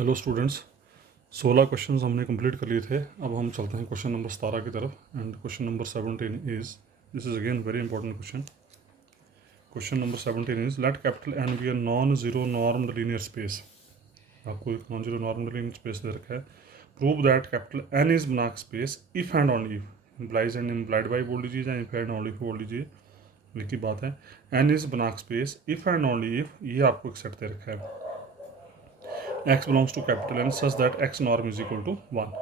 Hello students, 16 questions हमने complete कर लिए थे। अब हम चलते हैं क्वेश्चन नंबर 17 की तरफ। And question number 17 is, this is again very important question. Question number 17 is, let capital N be a non zero normed linear space. आपको एक non zero normed linear space दे रखा है। Prove that capital N is Banach space if and only if, implies and implied by बोल लीजिए या if and only if बोल लीजिए, एक ही बात है। N is Banach space if and only if, ये आपको एक सेट दे रखा है। x belongs to capital N such that x norm is equal to 1।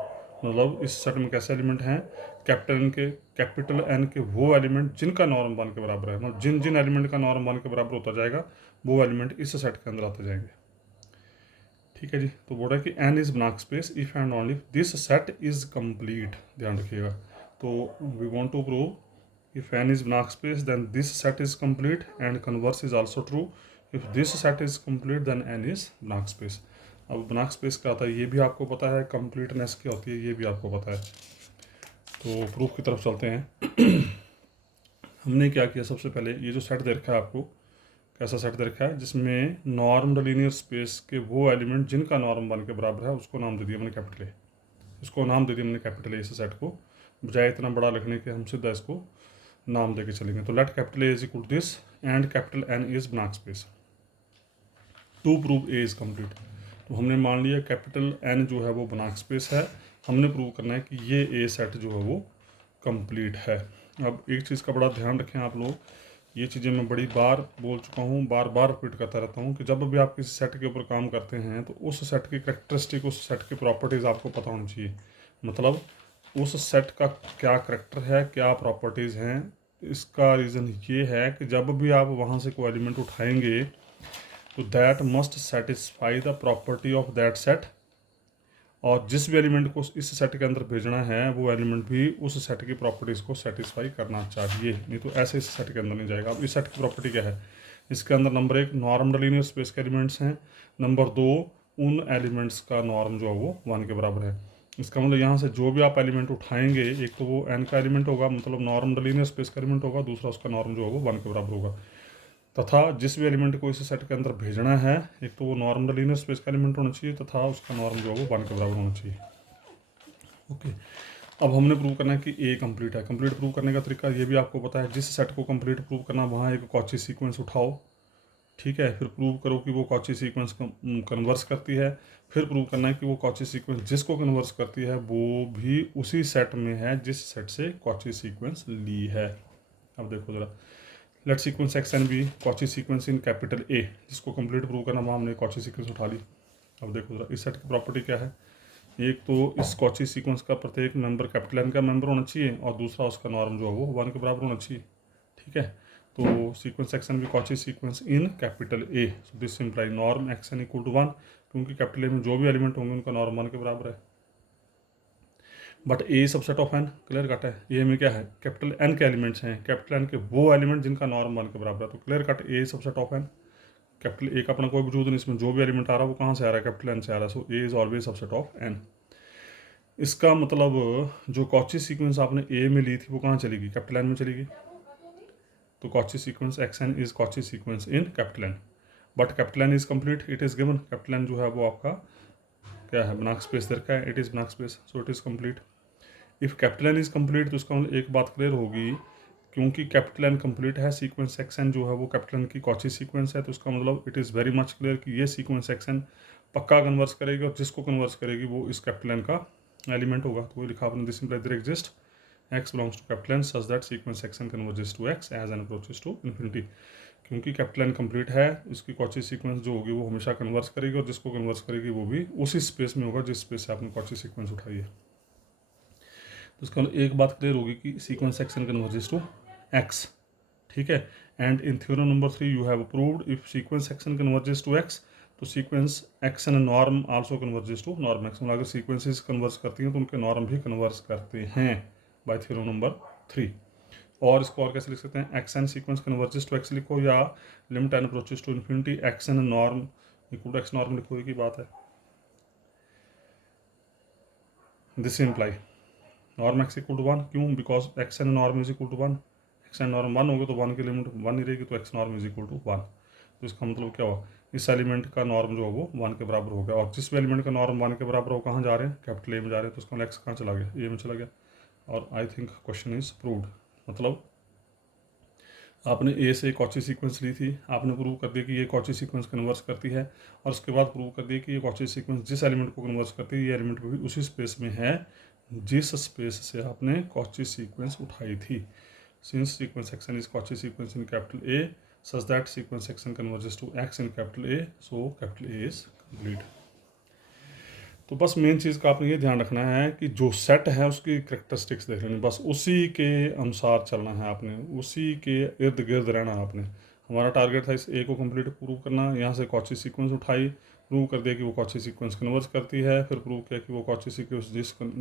मतलब इस सेट में कैसे एलिमेंट हैं, कैपिटल एन के वो एलिमेंट जिनका नॉर्म 1 के बराबर है। मतलब जिन जिन एलिमेंट का नॉर्म 1 के बराबर होता जाएगा वो एलिमेंट इस सेट के अंदर आते जाएंगे। ठीक है जी। तो बोल रहा है कि N is Banach space if and only this set is complete. ध्यान रखिएगा। तो we want to prove if N is Banach space then this set is complete and converse is also true. If this set is complete then N is Banach space. अब Banach space क्या आता है ये भी आपको पता है, completeness क्या होती है ये भी आपको पता है। तो प्रूफ की तरफ चलते हैं। हमने क्या किया, सबसे पहले ये जो सेट दे रखा है आपको, कैसा सेट दे रखा है जिसमें नॉर्म्ड लीनियर स्पेस के वो एलिमेंट जिनका नॉर्म 1 के बराबर है उसको नाम दे दिया मैंने कैपिटल ए। इसको नाम दे दिया मैंने कैपिटल ए। इस सेट को बजाय इतना बड़ा लिखने के हम सीधा इसको नाम दे के चलेंगे। तो let capital A is equal to this and capital N is Banach space to prove A is complete. तो हमने मान लिया कैपिटल एन जो है वो बनाक स्पेस है। हमने प्रूव करना है कि ये ए सेट जो है वो कंप्लीट है। अब एक चीज़ का बड़ा ध्यान रखें आप लोग, ये चीज़ें मैं बड़ी बार बोल चुका हूँ, बार बार रिपीट करता रहता हूँ कि जब भी आप किसी सेट के ऊपर काम करते हैं तो उस सेट की करेक्टरिस्टिक, उस सेट की प्रॉपर्टीज़ आपको पता होनी चाहिए। मतलब उस सेट का क्या करेक्टर है, क्या प्रॉपर्टीज़ हैं। इसका रीज़न ये है कि जब भी आप वहाँ से कोई एलिमेंट उठाएंगे तो that must satisfy the property of that set. और जिस भी एलिमेंट को इस सेट के अंदर भेजना है वो एलिमेंट भी उस सेट की प्रॉपर्टीज़ को सेटिस्फाई करना चाहिए, नहीं तो ऐसे इस सेट के अंदर नहीं जाएगा। अब इस सेट की प्रॉपर्टी क्या है, इसके अंदर नंबर 1 नॉर्म्ड लीनियर स्पेस के एलिमेंट्स हैं, नंबर 2 उन एलिमेंट्स का नॉर्म जो है वो 1 के बराबर है। इसका मतलब यहाँ से जो भी आप एलिमेंट उठाएंगे, एक तो वो एन का एलिमेंट होगा, मतलब नॉर्म्ड लीनियर स्पेस का एलिमेंट होगा, दूसरा उसका नॉर्म जो है वो 1 के बराबर होगा। तथा जिस भी एलिमेंट को इस सेट के अंदर भेजना है, एक तो वो नॉर्मल लीनियर स्पेस का एलिमेंट होना चाहिए तथा उसका नॉर्म जो है वो 1 के बराबर होना चाहिए। ओके। अब हमने प्रूव करना है कि ए कंप्लीट है। कंप्लीट प्रूव करने का तरीका ये भी आपको पता है। जिस सेट को कंप्लीट प्रूव करना, वहाँ एक कॉची सीक्वेंस उठाओ, ठीक है, फिर प्रूव करो कि वो कॉची सीक्वेंस कन्वर्स करती है। फिर प्रूव करना है कि वो कॉची सीक्वेंस जिसको कन्वर्स करती है वो भी उसी सेट में है जिस सेट से कॉची सीक्वेंस ली है। अब देखो ज़रा, let sequence x n be Cauchy sequence in capital A, जिसको कंप्लीट प्रूव करना, वहाँ हमने कॉची सीक्वेंस उठा ली। अब देखो जरा इस सेट की प्रॉपर्टी क्या है। एक तो इस कॉची सीक्वेंस का प्रत्येक मेंबर कैपिटल एन का मेंबर होना चाहिए और दूसरा उसका नॉर्म जो है वो 1 के बराबर होना चाहिए। ठीक है। तो sequence x n be Cauchy sequence in capital A, so this imply norm x n equal to 1, क्योंकि कैपिटल ए में जो भी एलिमेंट होंगे उनका नॉर्म 1 के बराबर है। But A subset of N, clear cut है। ए में क्या है, कैपिटल एन के एलिमेंट्स हैं, कैपिटल एन के वो एलिमेंट जिनका नॉर्म 1 के बराबर है। तो clear cut A subset of N. Capital A का अपना कोई वजूद नहीं, इसमें जो भी एलिमेंट आ रहा है वो कहाँ से आ रहा है, कैपिटल एन से आ रहा है। So A is always subset of N. इसका मतलब जो कॉची सीक्वेंस आपने ए में ली थी वो कहाँ चलेगी, कैपिटल एन में चलेगी। तो Cauchy sequence x n is Cauchy sequence in capital N, but capital N is complete, it is given. Capital N जो है वो आपका क्या है, बनाक स्पेस दे रखा है, it is Banach space, so it is complete. If capital N is complete तो इसका मतलब एक बात क्लियर होगी, क्योंकि कैपिटल एन कंप्लीट है, सीक्वेंस एक्स एन जो है वो कैपिटल एन की कॉची सीक्वेंस है, तो इसका मतलब it is very much clear कि ये सीक्वेंस एक्स एन पक्का कन्वर्स करेगी और जिसको कन्वर्स करेगी वो इस कैपिटल एन का एलिमेंट होगा। तो वो लिखा आपने, this imply there exist x belongs to capital N such that sequence x n converges to x as N approaches to infinity. क्योंकि कैपिटल एन कंप्लीट है, इसकी कॉची सीक्वेंस जो होगी वो हमेशा कन्वर्स करेगी और जिसको कन्वर्स करेगी वो भी उसी स्पेस में होगा जिस स्पेस से आपने कॉची सीक्वेंस उठाई है। तो उसका एक बात क्लियर होगी कि sequence x n converges to x. ठीक है। And in theorem number 3 you have proved if sequence x n converges to x तो sequence x n norm also converges to norm x. अगर सीक्वेंसेस कन्वर्स करती हैं तो उनके norm भी converse करते हैं बाय थ्योरम नंबर 3। और इसको और कैसे लिख सकते हैं, x n sequence converges to x लिखो या limit n approaches to infinity x n norm equal to x norm लिखो, की बात है। This imply norm x equal to 1, क्यों, because x n norm is equal to 1। X n norm 1 होगा तो 1 की लिमिट 1 ही रहेगी, तो x norm is equal to 1। तो इसका मतलब क्या हुआ, इस एलिमेंट का नॉर्म जो है वो 1 के बराबर हो गया, और जिस भी एलिमेंट का नॉर्म 1 के बराबर हो कहाँ जा रहे हैं, कैपिटल ए में जा रहे हैं, तो उसका एक्स कहाँ चला गया, ए में चला गया। और I think question is proved, मतलब आपने ए से कॉची सीक्वेंस ली थी, आपने प्रूव कर दिया कि ये कॉची सीक्वेंस कन्वर्स करती है, और उसके बाद प्रूव कर दिया कि ये कॉची सीक्वेंस जिस एलिमेंट को कन्वर्स करती है ये एलिमेंट भी उसी स्पेस में है जिस स्पेस से आपने कॉची सीक्वेंस उठाई थी। Since sequence x n is Cauchy sequence in capital A such that sequence x n converges to x in capital A, so capital A is complete. तो बस मेन चीज़ का आपने ये ध्यान रखना है कि जो सेट है उसकी करेक्टरिस्टिक्स देख लेनी, बस उसी के अनुसार चलना है आपने, उसी के इर्द गिर्द रहना है आपने। हमारा टारगेट था इस ए को कंप्लीट प्रूव करना, यहाँ से कॉची सीक्वेंस उठाई, प्रूव कर दिया कि वो कॉची सीक्वेंस कन्वर्स करती है, फिर प्रूव किया कि वो कॉची सीक्वेंस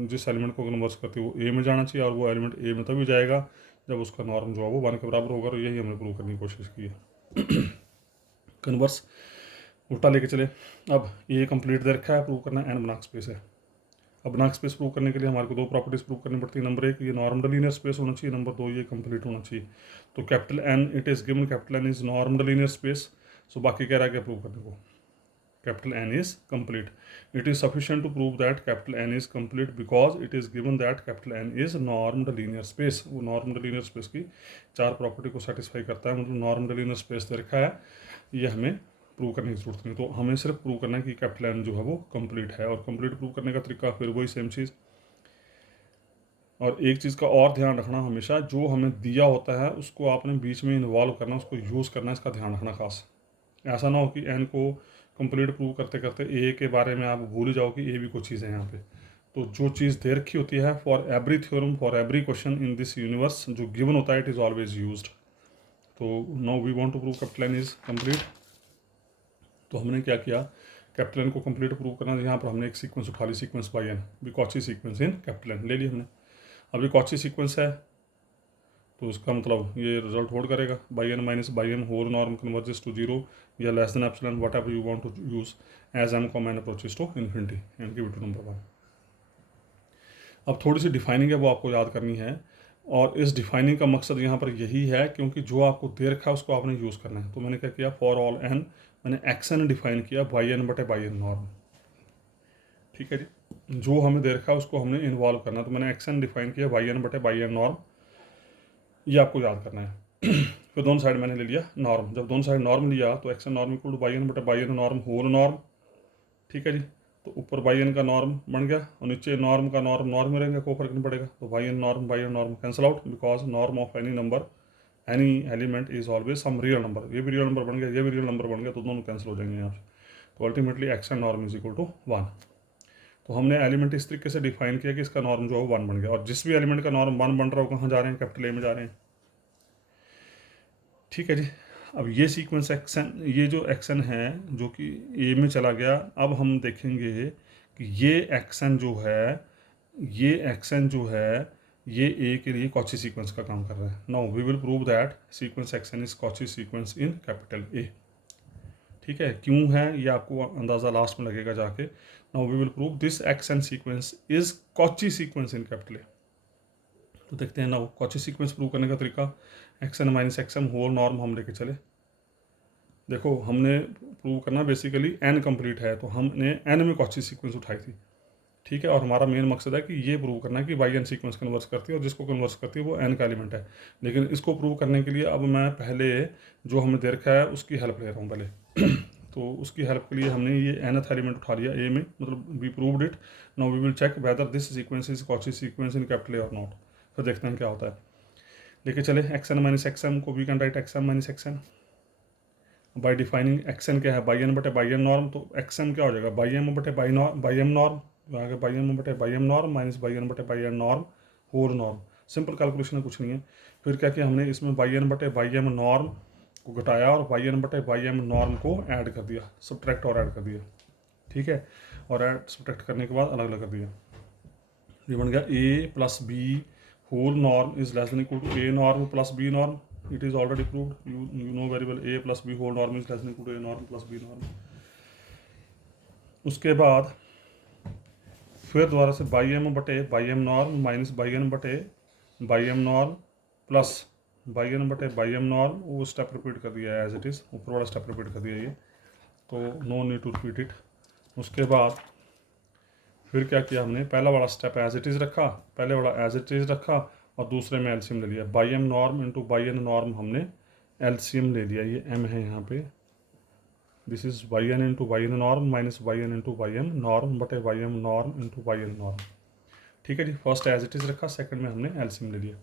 जिस एलिमेंट को कन्वर्स करती है वो ए में जाना चाहिए, और वो एलिमेंट ए में तभी जाएगा जब उसका नॉर्म जो है वो 1 के बराबर होगा, और यही हमने प्रूव करने की कोशिश की है। कन्वर्स उल्टा लेके चले, अब ये कंप्लीट दे रखा है, प्रूव करना है एन बनाक स्पेस है। अब बनाक स्पेस प्रूव करने के लिए हमारे को दो प्रॉपर्टीज प्रूव करनी पड़ती है, नंबर 1 ये नॉर्मल लीनियर स्पेस होना चाहिए, नंबर 2 ये कंप्लीट होना चाहिए। तो capital N it is given, capital N is normal linear space, so बाकी कह रहा है क्या प्रूव करने को, capital N is complete. It is sufficient to prove that capital N is complete because it is given that capital N is normal linear space. वो normal linear space की 4 property को सेटिस्फाई करता है, मतलब normal linear space दे रखा है, ये हमें प्रूव करने की जरूरत नहीं। तो हमें सिर्फ प्रूव करना है कि कैपिटल एन जो है वो कंप्लीट है, और कंप्लीट प्रूव करने का तरीका फिर वही सेम चीज़। और एक चीज़ का और ध्यान रखना, हमेशा जो हमें दिया होता है उसको आपने बीच में इन्वॉल्व करना, उसको यूज़ करना, इसका ध्यान रखना खास। ऐसा ना हो कि एन को कंप्लीट प्रूव करते करते ए के बारे में आप भूल ही जाओ कि ए भी कुछ चीज़ है यहाँ पे। तो जो चीज़ दे रखी होती है for every theorem, for every question in this universe, जो गिवन होता है इट इज़ ऑलवेज यूज्ड। तो now we want to prove capital N is complete. तो हमने क्या किया, कैपिटल एन को कंप्लीट प्रूव करना, यहाँ पर हमने एक सीक्वेंस उठा ली, sequence y n, be Cauchy sequence in capital N ले ली हमने। अब ये कॉची सीक्वेंस है तो उसका मतलब ये रिजल्ट होल्ड करेगा, y N minus by m whole norm converges to 0 या less than epsilon whatever you want to use as m comma n approaches to infinity and give it to number 1। अब थोड़ी सी defining है वो आपको याद करनी है, और इस डिफाइनिंग का मकसद यहाँ पर यही है क्योंकि जो आपको दे रखा है उसको आपने यूज़ करना है। तो मैंने क्या किया, फॉर ऑल एन मैंने एक्स एन डिफाइन किया बाई एन बटे बाई एन नॉर्म, ठीक है जी। जो हमें दे रखा है उसको हमने इन्वॉल्व करना, तो मैंने एक्स एन डिफाइन किया बाई एन बटे बाई एन नॉर्म, ये आपको याद करना है। फिर दोनों साइड मैंने ले लिया नॉर्म, जब दोनों साइड नॉर्म लिया तो x n norm equal to y n बटे y n norm whole norm, ठीक है जी। तो ऊपर बाई एन का नॉर्म बन गया और नीचे नॉर्म का नॉर्म नॉर्म में रहेंगे, कोई फर्क नहीं पड़ेगा। तो by n norm cancel out because norm of any number any element is always some real number, ये भी रियल नंबर बन गया, ये भी रियल नंबर बन गया, तो दोनों कैंसिल हो जाएंगे यहाँ से। तो ultimately x n norm is equal to 1। तो हमने एलिमेंट इस तरीके से डिफाइन किया कि इसका नॉर्म जो है 1 बन गया, और जिस भी एलिमेंट का नॉर्म 1 बन रहा हो कहाँ जा रहे हैं, कैपिटल ए में जा रहे हैं, ठीक है जी। अब ये सीक्वेंस एक्सन, ये जो एक्सन है जो कि ए में चला गया, अब हम देखेंगे कि ये एक्सन जो है, ये एक्सन जो है ये ए के लिए कॉची सीक्वेंस का काम कर रहा है। Now we will prove that sequence x n is Cauchy sequence in capital A, ठीक है। क्यों है ये आपको अंदाज़ा लास्ट में लगेगा जाके। Now we will prove this x n sequence is Cauchy sequence in capital A. तो देखते हैं ना वो कॉची सीक्वेंस प्रूव करने का तरीका, x N minus x m whole norm हम लेके चले। देखो हमने प्रूव करना बेसिकली एन कंप्लीट है, तो हमने एन में कॉची सीक्वेंस उठाई थी, ठीक है। और हमारा मेन मकसद है कि ये प्रूव करना है कि बाई एन सीक्वेंस कन्वर्स करती है, और जिसको कन्वर्स करती है वो एन का एलिमेंट है। लेकिन इसको प्रूव करने के लिए अब मैं पहले जो हमें दे रखा है उसकी हेल्प ले रहा हूँ पहले। तो उसकी हेल्प के लिए हमने ये nth एलिमेंट उठा लिया ए में, मतलब we proved it. Now we will check whether this sequence is Cauchy sequence in capital A और नॉट, फिर देखते हैं क्या होता है। लेके चले x N minus x m को we can write x m minus x n by defining x n क्या है, बाई एन बटे बाई एन नॉर्म। तो एक्स एम क्या हो जाएगा, बाई एम बटे बाई एम नॉर्म, आगे बाई एम बटे y M norm minus y n बटे y n norm whole norm. Simple calculation है, कुछ नहीं है। फिर क्या किया हमने, इसमें बाई एन बटे बाई एम नॉर्म को घटाया और बाई एन बटे बाई एम नॉर्म को ऐड कर दिया, सब्ट्रैक्ट और ऐड कर दिया, ठीक है। और ऐड सब्ट्रैक्ट करने के बाद अलग अलग कर दिया, ये बन गया a plus b whole norm is less than equal to a norm plus B norm. It is already proved, you know very well a plus b whole norm is less than equal to a norm plus B norm. उसके बाद फिर दोबारा से y m बटे y M norm minus y n बटे y M norm plus by n बटे y M norm, वो step repeat कर दिया है एज इट इज़, ऊपर वाला स्टेप रिपीट कर दिया ये। तो no need to repeat it. उसके बाद फिर क्या किया हमने, पहला वाला स्टेप एज इट इज़ रखा, पहले वाला एज इट इज़ रखा और दूसरे में एलसीएम ले लिया। Y M norm into y n norm हमने एलसीएम ले लिया, ये एम है यहाँ पे, this is y n into y n norm minus y n into y M norm बटे y M norm into y n norm. ठीक है जी, फर्स्ट एज इट इज़ रखा, सेकंड में हमने एलसीएम ले लिया।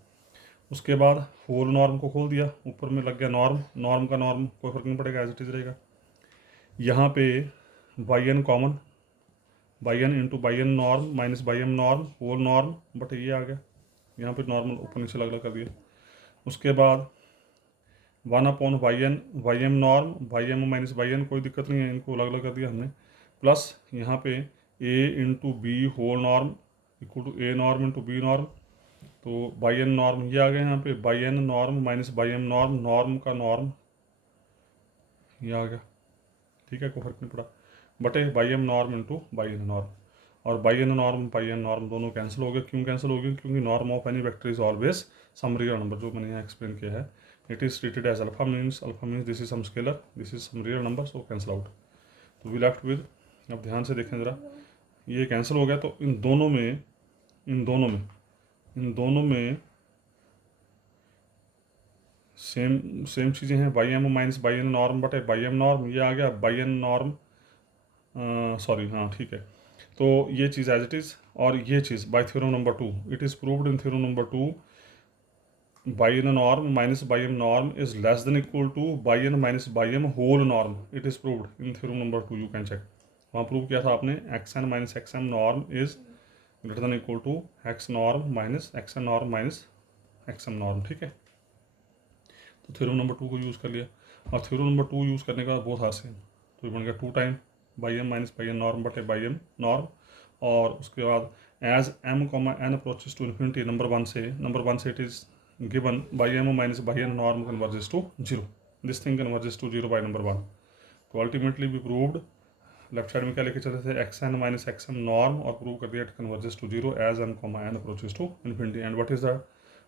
उसके बाद होल नॉर्म को खोल दिया, ऊपर में लग गया नॉर्म, नॉर्म का नॉर्म कोई फर्क नहीं पड़ेगा, एज इट इज़ रहेगा। यहाँ पे y n common, y n into y n norm minus by M norm whole norm बटे ये आ गया, यहाँ पे नॉर्मल ऊपर नीचे अलग अलग कर दिया। उसके बाद 1/y(n) y m norm, y m minus y n, कोई दिक्कत नहीं है, इनको अलग अलग कर दिया हमने, प्लस यहाँ पे a into b whole norm equal to a norm into b norm, तो बाई एन नॉर्म ये आ गया यहाँ पे, y n norm minus by M norm, norm का नॉर्म ये आ गया। ठीक है, कोई फर्क नहीं पड़ा, बटे y M norm into y n norm, और y n norm y n norm दोनों कैंसिल हो गए। क्यों कैंसिल हो गए? क्योंकि norm of any vector is always some real number, जो मैंने यहाँ एक्सप्लेन किया है। It is treated as alpha means this is some scalar, this is some real number, so cancel out. तो वी लेफ्ट विद, अब ध्यान से देखें ज़रा, ये कैंसिल हो गया, तो इन दोनों में सेम चीज़ें हैं, y m minus y n norm बटे बाई एम नॉर्म, ये आ गया बाई एन नॉर्म, सॉरी हाँ ठीक है, तो ये चीज़ एज इट इज़, और ये चीज़ by theorem number 2, it is proved in theorem number 2 y n norm minus by M norm is less than equal to y N minus by m whole norm, it is proved in theorem number 2, you can check. वहाँ prove किया था आपने, x N minus x m norm is greater than equal to x norm minus x n norm minus x m norm. ठीक है, तो theorem number 2 को use कर लिया, और थ्योरम नंबर 2 यूज़ करने के बाद बहुत आसान, तो बन गया 2 time y m minus y n norm बटे बाई एम नॉर्म, और उसके बाद as m comma n approaches to infinity, number one से it is given y m minus y n norm converges to zero, this thing converges to zero by number 1। तो ultimately भी proved, left side में क्या लेके चले थे, x N minus x m norm, और prove कर दिया it converges to zero as m comma n approaches to infinity. And what is that,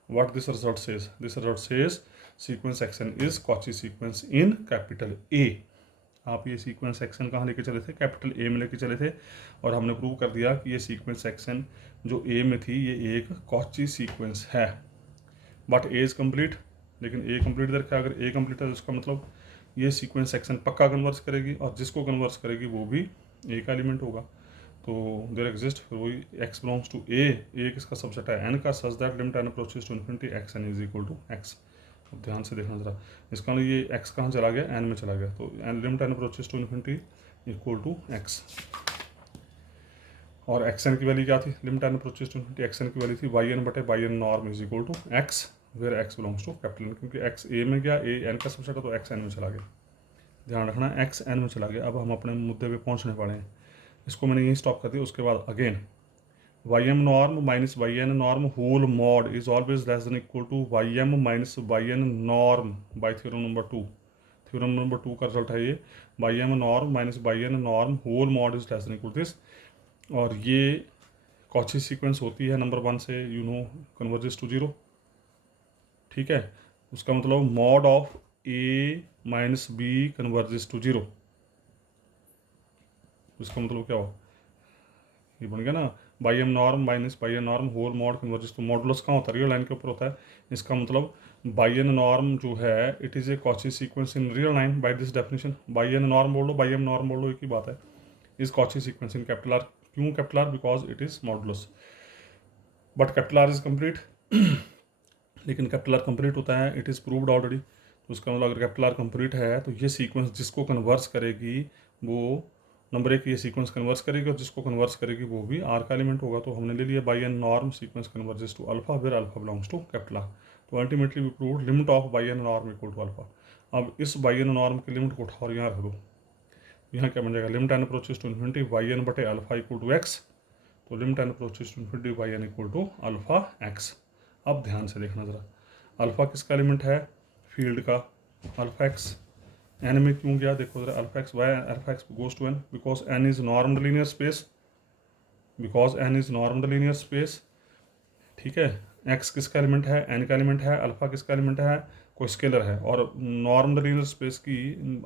what this result says, this result says sequence xn is Cauchy sequence in capital A। आप ये sequence action कहाँ लेके चले थे, capital A में लेके चले थे, और हमने प्रूव कर दिया कि ये सीक्वेंस एक्शन जो ए में थी ये एक कॉची सीक्वेंस है, बट ए इज़ कम्प्लीट, लेकिन ए कम्प्लीट इधर क्या, अगर ए कम्प्लीट है तो इसका मतलब ये सीक्वेंस एक्शन पक्का कन्वर्स करेगी, और जिसको कन्वर्स करेगी वो भी ए का एलिमेंट होगा, तो देयर एग्जिस्ट, फिर वही एक्स बिलोंग्स टू ए किसका सबसेट है, एन का, such that limit n approaches to infinity x n is equal to x. अब ध्यान से देखना जरा, इसका मतलब ये एक्स कहाँ चला गया, एन में चला गया, तो n limit n approaches to infinity equal to x, और एक्स एन की वैल्यू क्या थी, limit n approaches to infinity x n की वैल्यू थी बाई एन बटे y n norm is equal to x, where x belongs to capital N, क्योंकि x A में गया, ए एन का सबसेट है, तो एक्स एन में चला गया, ध्यान रखना एक्स एन में चला गया। अब हम अपने मुद्दे पे पहुंचने वाले हैं, इसको मैंने यहीं स्टॉप कर दिया। उसके बाद again y m norm minus y n norm whole mod is always less than equal to y m minus y n norm by theorem number 2। Theorem number 2 का रिजल्ट है ये, y m norm minus y n norm whole mod is less than equal to this, और ये Cauchy sequence होती है number 1 से, you know converges to zero. ठीक है, उसका मतलब mod of a minus b converges to zero, इसका मतलब क्या हो, ये बन गया ना, y M norm minus y n norm whole mod converges to, modulus कहाँ होता है, रियल लाइन के ऊपर होता है, इसका मतलब बाई एन नॉर्म जो है it is a Cauchy sequence in real line by this definition, y n norm बोल लो बाई एम नॉर्म बोल लो एक ही बात है, is Cauchy sequence in capital R. क्यों capital R, because it is modulus, but capital R is complete, लेकिन capital R complete होता है, इट इज़ प्रूव्ड ऑलरेडी, तो उसका मतलब अगर कैपिटल आर कम्प्लीट है तो ये सीक्वेंस जिसको कन्वर्स करेगी वो नंबर 1 ये सीक्वेंस कन्वर्स करेगी, और जिसको कन्वर्स करेगी वो भी आर का एलिमेंट होगा। तो हमने ले लिया y n norm sequence converges to alpha where alpha belongs to capital R, तो ultimately we proved limit of y n norm equal to alpha. अब इस बाई एन नॉर्म की लिमिट को उठाओ और यहाँ रख दो, यहाँ क्या बन जाएगा, limit n approaches to infinity y n बटे अल्फा इक्वल टू एक्स, तो limit n approaches to infinity y n equal to alpha x. अब ध्यान से देखना जरा, अल्फा किसका एलिमेंट है, फील्ड का, अल्फा एक्स एन में क्यों गया, देखो जरा, alpha x y alpha x goes to N, because N is normed linear space, because N is normed linear space. ठीक है, एक्स किसका एलिमेंट है, एन का एलिमेंट है, अल्फा किसका एलिमेंट है, कोई स्केलर है। और नॉर्मल लीनियर स्पेस की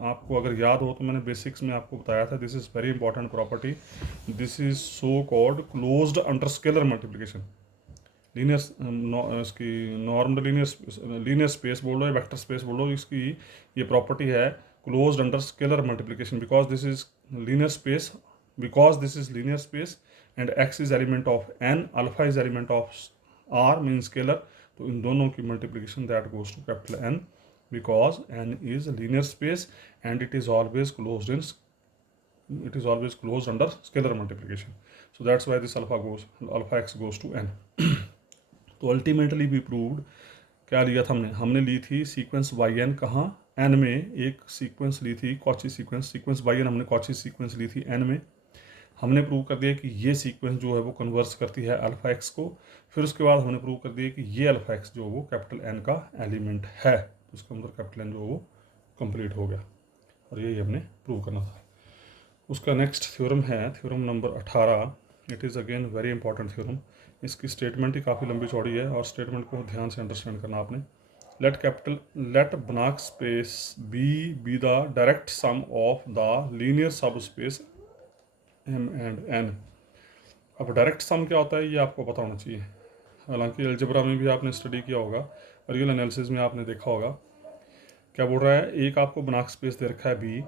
आपको अगर याद हो तो मैंने बेसिक्स में आपको बताया था, this is very important property, this is so called closed under scalar multiplication. Linear इसकी नॉर्मल लीनियर स्पेस बोल लो या वेक्टर स्पेस बोल लो, इसकी ये प्रॉपर्टी है closed under scalar multiplication, because this is linear space, because this is linear space and x is element of n, alpha is element of r mean scalar, तो इन दोनों की multiplication that goes to capital N, because n is linear space and it is always closed in, it is always closed under scalar multiplication, so that's why this alpha x goes to n. तो ultimately भी proved, क्या लिया था हमने ली थी sequence Y N, कहाँ N में एक सीक्वेंस ली थी कॉची सीक्वेंस वाई एन, हमने कॉची सीक्वेंस ली थी एन में, हमने प्रूव कर दिया कि ये सीक्वेंस जो है वो कन्वर्स करती है अल्फा एक्स को, फिर उसके बाद हमने प्रूव कर दिया कि ये अल्फा एक्स जो वो कैपिटल एन का एलिमेंट है, तो उसके अंदर कैपिटल एन जो वो कंप्लीट हो गया, और यही हमने प्रूव करना था। उसका नेक्स्ट थ्योरम है theorem number 18, it is again very important theorem, इसकी स्टेटमेंट ही काफ़ी लंबी चौड़ी है और स्टेटमेंट को ध्यान से अंडरस्टैंड करना आपने। लेट बनाक space be the direct sum of the linear सब स्पेस एम एंड एन। अब डायरेक्ट सम क्या होता है ये आपको पता होना चाहिए, हालांकि अलजेब्रा में भी आपने स्टडी किया होगा, रियल एनालिसिस में आपने देखा होगा। क्या बोल रहा है, एक आपको बनाक स्पेस दे रखा है बी,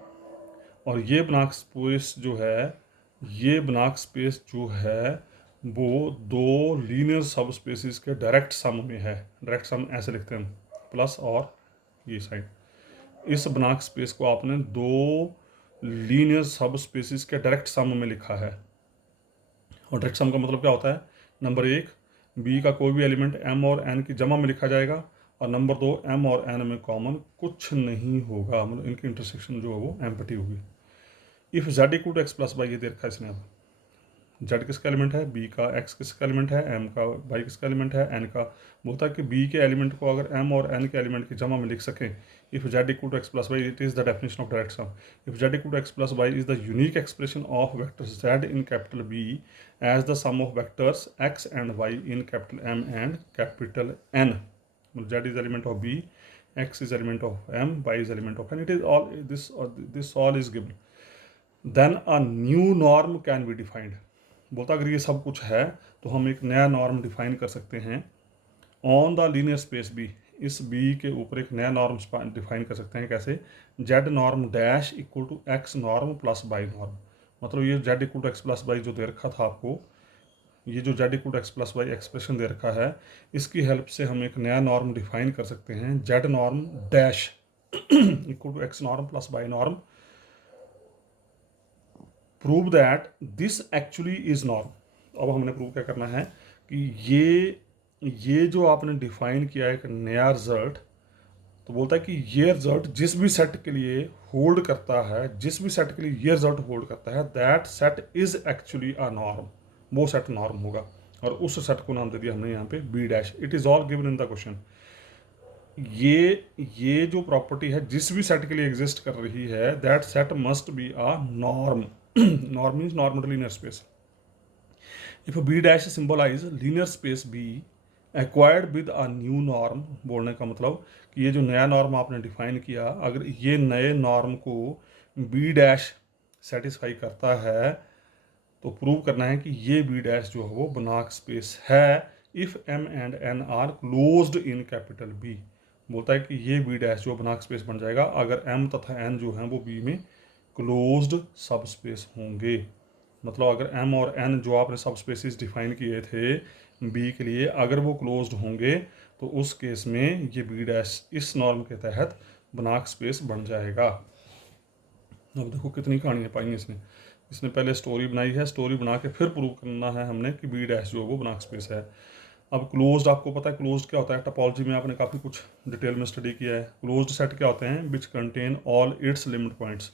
और ये बनाक स्पेस जो है, ये बनाक स्पेस जो है वो दो लीनियर सब स्पेसिस के डायरेक्ट सम में है। डायरेक्ट सम ऐसे लिखते हैं, प्लस और ये साइड, इस बनाक स्पेस को आपने दो लीनियर सब स्पेसिस के डायरेक्ट सम में लिखा है। और डायरेक्ट सम का मतलब क्या होता है, नंबर 1 बी का कोई भी एलिमेंट m और n की जमा में लिखा जाएगा, और नंबर 2 m और n में कॉमन कुछ नहीं होगा, मतलब इनकी इंटरसेक्शन जो है वो एम्प्टी होगी। If z equal to x plus y, ये दे रखा है इसने, अब z किसका एलिमेंट है, b का, x किसका एलिमेंट है, m का, y किसका एलिमेंट है, n का। बोलता है कि b के एलिमेंट को अगर m और n के एलिमेंट की जमा में लिख सकें, if z equal to x plus Y, it is the definition of direct sum. If z equal to x plus y is the unique expression of vector z in capital B as the sum of vectors x and y in capital M and capital N। z is element of B, x is element of M, y is element of N. It is all this all is given. Then a new norm can be defined. बोलता अगर ये सब कुछ है तो हम एक नया नॉर्म डिफाइन कर सकते हैं on the linear space B, इस बी के ऊपर एक नया नॉर्म डिफाइन कर सकते हैं। कैसे, z norm dash equal to x norm plus y norm, मतलब ये z equal to x plus y जो दे रखा था आपको, ये जो z equal to x plus y expression दे रखा है, इसकी हेल्प से हम एक नया नॉर्म डिफाइन कर सकते हैं, z norm dash equal to x norm plus y norm, prove that this actually is norm. अब हमने प्रूव क्या करना है कि ये जो आपने डिफाइन किया है एक नया रिजल्ट, तो बोलता है कि ये रिजल्ट जिस भी सेट के लिए होल्ड करता है, जिस भी सेट के लिए ये रिजल्ट होल्ड करता है, that set is actually a norm, वो सेट नॉर्म होगा। और उस सेट को नाम दे दिया हमने यहाँ पे B dash. It is all given in the question. ये जो प्रॉपर्टी है जिस भी सेट के लिए एग्जिस्ट कर रही है, that set must be a norm. Norm means normal linear space. If B dash symbolise linear space B acquired with a new norm, बोलने का मतलब कि ये जो नया नॉर्म आपने डिफाइन किया, अगर ये नए नॉर्म को बी डैश सेटिस्फाई करता है, तो प्रूव करना है कि ये बी डैश जो है वो बनाक स्पेस है if m and n are closed in capital B। बोलता है कि ये बी डैश जो बनाक स्पेस बन जाएगा अगर m तथा n जो हैं वो B में क्लोज्ड सब स्पेस होंगे। मतलब अगर m और n जो आपने सब स्पेसिस डिफाइन किए थे B के लिए, अगर वो क्लोज्ड होंगे तो उस केस में ये बी डैश इस नॉर्म के तहत बनाक स्पेस बन जाएगा। अब देखो कितनी कहानियाँ पाई इसने पहले स्टोरी बनाई है, स्टोरी बना के फिर प्रूव करना है हमने कि बी डैश जो है वो बनाक स्पेस है। अब क्लोज्ड आपको पता है क्लोज्ड क्या होता है, टोपोलॉजी में आपने काफ़ी कुछ डिटेल में स्टडी किया है। क्लोज्ड सेट क्या होते हैं, which contain all it's limit points,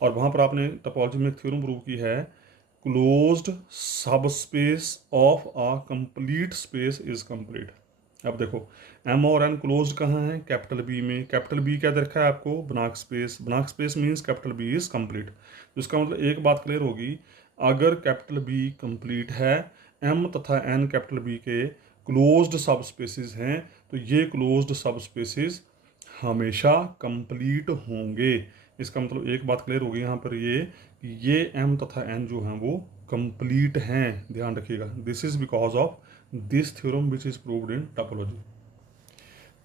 और वहाँ पर आपने टोपोलॉजी में एक थ्योरम प्रूव की है, क्लोज्ड सब space of a complete space is complete. अब देखो m और n क्लोज्ड कहाँ है, कैपिटल B में। कैपिटल B क्या रखा है आपको, बनाक स्पेस। बनाक space means capital B is complete. तो इसका मतलब एक बात क्लियर होगी, अगर कैपिटल B कंप्लीट है, m तथा n कैपिटल B के क्लोज्ड सब स्पेसिस हैं, तो ये क्लोज्ड सब स्पेसिस हमेशा कंप्लीट होंगे। इसका मतलब एक बात क्लियर होगी यहाँ पर ये एम तथा एन जो हैं वो कंप्लीट हैं, ध्यान रखिएगा। This is because of this theorem which is proved in topology.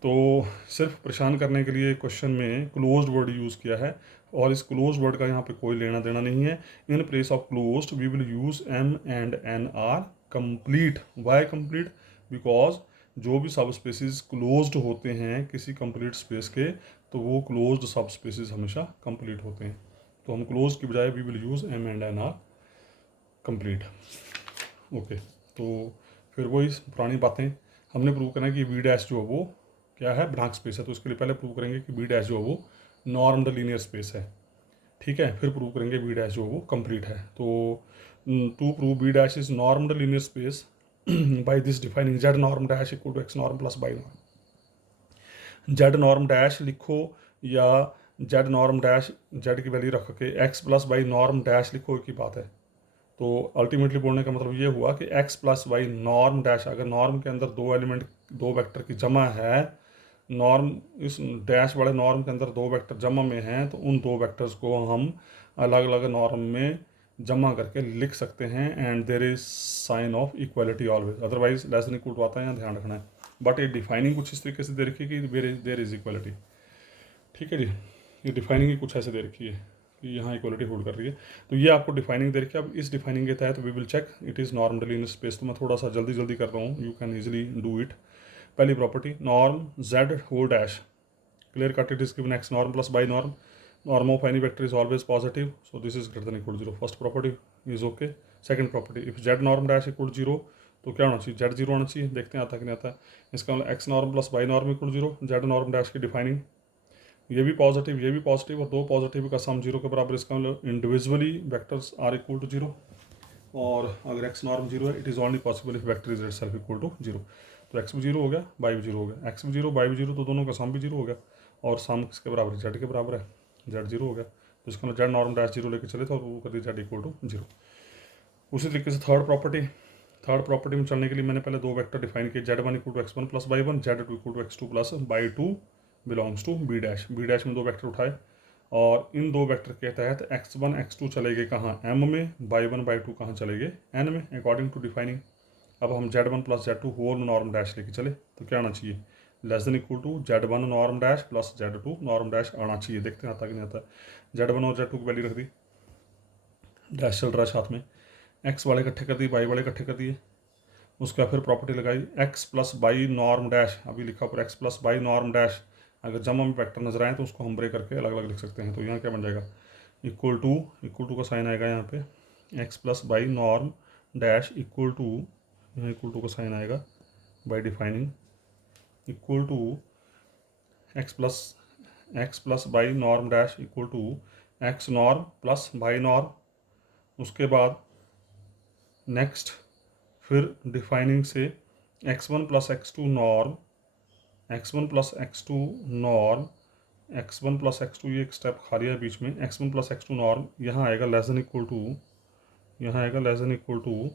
तो सिर्फ परेशान करने के लिए क्वेश्चन में क्लोज्ड वर्ड यूज़ किया है, और इस क्लोज्ड वर्ड का यहाँ पे कोई लेना देना नहीं है। In place of closed we will use m and n are complete. Why complete? Because जो भी सब स्पेसिस क्लोज्ड होते हैं किसी कंप्लीट स्पेस के, तो वो क्लोज्ड सब स्पेसिस हमेशा कंप्लीट होते हैं। तो हम क्लोज की बजाय we will use m and n are complete. Okay, तो फिर वही पुरानी बातें हमने प्रूव करना है कि वी डैश जो है वो क्या है, ब्लैंक स्पेस है। तो इसके लिए पहले प्रूव करेंगे कि बी डैश जो है वो नॉर्म्ड लीनियर स्पेस है, ठीक है। फिर प्रूव करेंगे बी डैश जो है वो कंप्लीट है। तो to prove B dash is normed linear space by this defining z norm dash equal to x norm plus y norm. Z norm dash लिखो या जेड नॉर्म डैश जेड की value रख के x plus y norm dash लिखो, एक ही बात है। तो अल्टीमेटली बोलने का मतलब ये हुआ कि x plus y norm dash, अगर नॉर्म के अंदर दो एलिमेंट दो वेक्टर की जमा है, नॉर्म इस डैश वाले नॉर्म के अंदर दो वेक्टर जमा में हैं, तो उन दो वेक्टर्स को हम अलग अलग नॉर्म में जमा करके लिख सकते हैं। And there is sign of equality always, otherwise less than equal to आता है, यहाँ ध्यान रखना है। बट ये डिफाइनिंग कुछ इस तरीके से दे रखी है कि देर इज इक्वालिटी, ठीक है जी। ये डिफाइनिंग ही कुछ ऐसे दे रखी है कि यहाँ इक्वालिटी होल्ड कर रही है। तो ये आपको डिफाइनिंग दे रखी है। अब इस डिफाइनिंग के तहत we will check it is normally in space. तो मैं थोड़ा सा जल्दी कर रहा हूँ, you can easily do it. पहली property, norm z whole dash, clear cut it is given x norm plus y norm, norm of any vector is always positive, so this is greater than equal to zero. First property is okay. Second property, if z norm dash equal to zero, तो क्या होना चाहिए, Z zero होना चाहिए। देखते हैं आता कि नहीं आता है। इसका मतलब x norm plus y norm equal zero, Z norm dash की डिफाइनिंग, ये भी पॉजिटिव और दो पॉजिटिव का सम जीरो के बराबर। इसका मतलब individually vectors are equal to zero, और अगर एक्स नॉर्म जीरो है, it is only possible if vector is itself equal to zero. तो एक्स भी जीरो हो गया, बाई भी जीरो हो गया। एक्स भी जीरो, बाई भी जीरो, तो दोनों का सम भी जीरो हो गया, और सम किसके बराबर है, जेड के बराबर है, जेड जीरो हो गया। तो इसका जेड नॉर्म डैश जीरो लेके चले, तो वो कर दिया जेड इक्वल टू जीरो। उसी तरीके से थर्ड प्रॉपर्टी में चलने के लिए मैंने पहले दो वेक्टर डिफाइन किए, z one equal to x one plus y one, z two equal to x two plus y two belongs to B dash. B dash में दो वेक्टर उठाए, और इन दो वेक्टर के तहत एक्स वन एक्स टू चले गए कहाँ, एम में, बाई वन बाई टू कहाँ चले गए, एन में, अकॉर्डिंग टू डिफाइनिंग। अब हम z one plus z two whole norm dash लेके चले, तो क्या आना चाहिए, less than equal to z one norm dash plus z two norm dash आना चाहिए। देखते हैं आता कि नहीं आता। जेड वन और जेड टू की वैल्यू रख दी, डैश चल रहा है साथ में, एक्स वाले इकट्ठे कर दिए, बाई वाले इकट्ठे कर दिए। उसका फिर प्रॉपर्टी लगाई, x plus y norm dash, अभी लिखा ऊपर x plus y norm dash, अगर जमा में वेक्टर नजर आए तो उसको हम ब्रेक करके अलग अलग लिख सकते हैं। तो यहाँ क्या बन जाएगा, इक्वल टू का साइन आएगा यहाँ पे, x plus y norm dash equal to, यहाँ इक्वल टू का साइन आएगा by defining, equal to x plus y norm dash equal to x norm plus y norm. उसके बाद नेक्स्ट फिर डिफाइनिंग से x one plus x two norm, x one plus x two norm, x one plus x two, ये एक step खाली है बीच में, x one plus x two norm, यहाँ आएगा लेस देन इक्वल टू, यहाँ आएगा less than equal to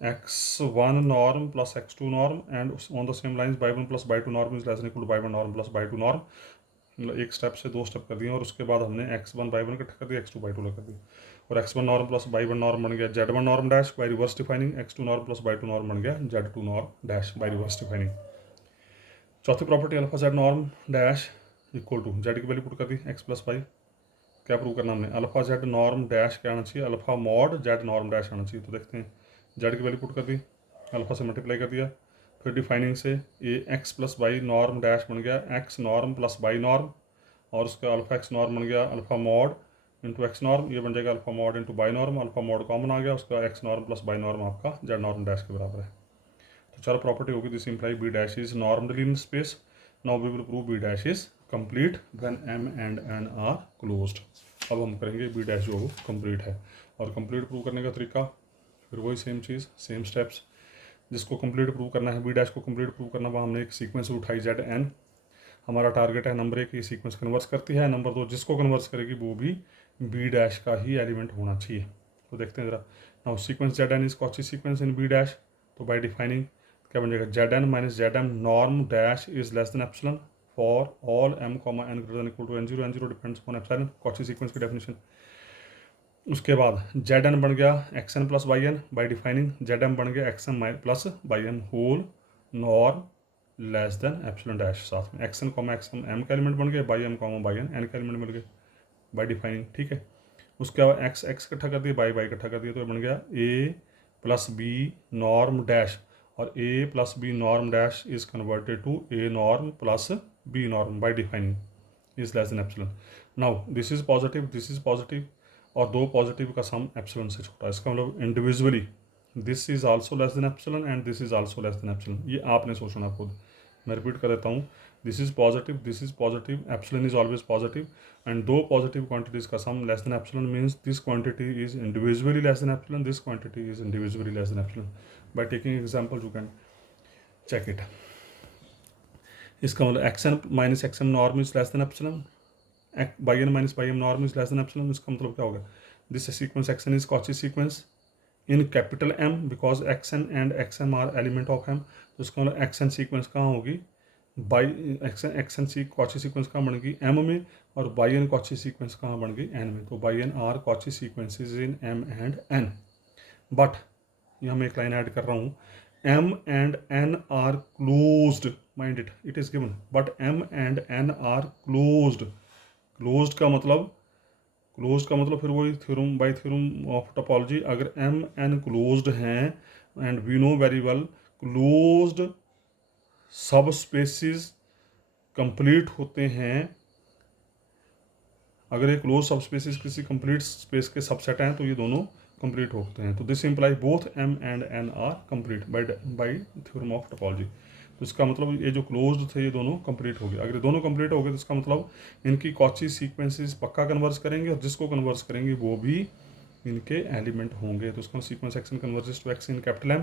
x one norm plus x two norm, and on the same lines y one plus y two norm is less than equal to y one norm plus y two norm. मतलब एक step से दो step कर दिए, और उसके बाद हमने एक्स वन बाई वन इकट्ठा कर दिया, एक्स टू बाई टू कर दिया, और x one norm plus y one norm बन गया z one norm dash by reverse defining, x two norm plus y two norm बन गया z two norm dash by reverse defining. चौथी property, alpha z norm dash equal to, z की value put कर दी x plus y, क्या prove करना हमने, alpha z norm dash क्या आना चाहिए, alpha mod z norm dash आना चाहिए। तो देखते हैं, जेड की वैल्यू पुट कर दी, अल्फा से मल्टीप्लाई कर दिया, फिर डिफाइनिंग से ये x plus y norm dash बन गया x norm plus y norm, और उसका अल्फा एक्स नॉर्म बन गया alpha mod into x norm, ये बन जाएगा alpha mod into y norm, alpha mod common आ गया, उसका x norm plus y norm आपका जेड नॉर्म डैश के बराबर है। तो चार प्रॉपर्टी होगी, this imply B dash is normally in space. Now we will prove B dash is complete when m and n are closed. अब हम करेंगे बी डैश जो वो कंप्लीट है, और कंप्लीट प्रूव करने का तरीका फिर वही सेम चीज़, सेम स्टेप्स। जिसको कंप्लीट प्रूव करना है, बी डैश को कंप्लीट प्रूव करना, वहाँ हमने एक सीक्वेंस उठाई जेड एन, हमारा टारगेट है नंबर एक, ये सीक्वेंस कन्वर्स करती है, नंबर दो जिसको कन्वर्स करेगी वो भी बी डैश का ही एलिमेंट होना चाहिए। तो देखते हैं ज़रा, now sequence Z N is Cauchy sequence in B dash, तो बाय डिफाइनिंग क्या बन जाएगा, Z N minus Z M norm dash is less than epsilon, for all m comma n greater than equal to n0 n0 depends upon epsilon Cauchy sequence की definition. उसके बाद Zn बन गया xn plus by N by defining Zm बन गया xn plus by N whole norm less than epsilon dash, साथ में xn comma xm m का एलिमेंट बन गया, by m comma by n का एलिमेंट बन गया बाई डिफाइनिंग। ठीक है, उसके बाद x इकट्ठा कर दिया, बाई इकट्ठा कर दिया, तो बन गया a plus B norm dash, और a plus B norm dash is converted to a norm plus b norm by defining is less than epsilon. Now this is positive और दो पॉजिटिव का सम एप्सिलॉन से छोटा, इसका मतलब individually this is also less than epsilon and this is also less than epsilon. ये आपने सोचना खुद, मैं रिपीट कर देता हूँ, this is positive, epsilon is always positive, and दो पॉजिटिव क्वांटिटीज का sum less than epsilon means this quantity is individually less than epsilon, this quantity is individually less than epsilon. By taking example you can check it. इसका मतलब xn minus xm norm is less than epsilon, Y N minus by M norm is less than epsilon. इसका मतलब क्या होगा, this sequence xn is Cauchy sequence in capital M because xn and xm are element of M। तो इसका मतलब xn सीक्वेंस कहाँ होगी, बाई एक्सन सी कॉची सीक्वेंस कहाँ बन गई M में, और बाई एन कॉची सीक्वेंस कहाँ बन गई N में। तो by N are Cauchy sequences in M and N, but यहाँ मैं एक लाइन ऐड कर रहा हूँ, M and N are closed, mind it is given, but M and N are closed. Closed का मतलब फिर वही theorem by theorem of topology, अगर M N क्लोज्ड हैं and we know very well closed subspaces complete होते हैं, अगर ये क्लोज सब स्पेसिस किसी कंप्लीट स्पेस के सबसेट हैं तो ये दोनों कंप्लीट होते हैं। तो this imply both M and N are complete by theorem of topology. तो इसका मतलब ये जो क्लोज्ड थे ये दोनों कंप्लीट हो गए, अगर ये दोनों कंप्लीट हो गए तो इसका मतलब इनकी कॉची सीक्वेंसेस पक्का कन्वर्स करेंगे, और जिसको कन्वर्स करेंगे वो भी इनके एलिमेंट होंगे। तो उसका sequence X N converges to x in capital M,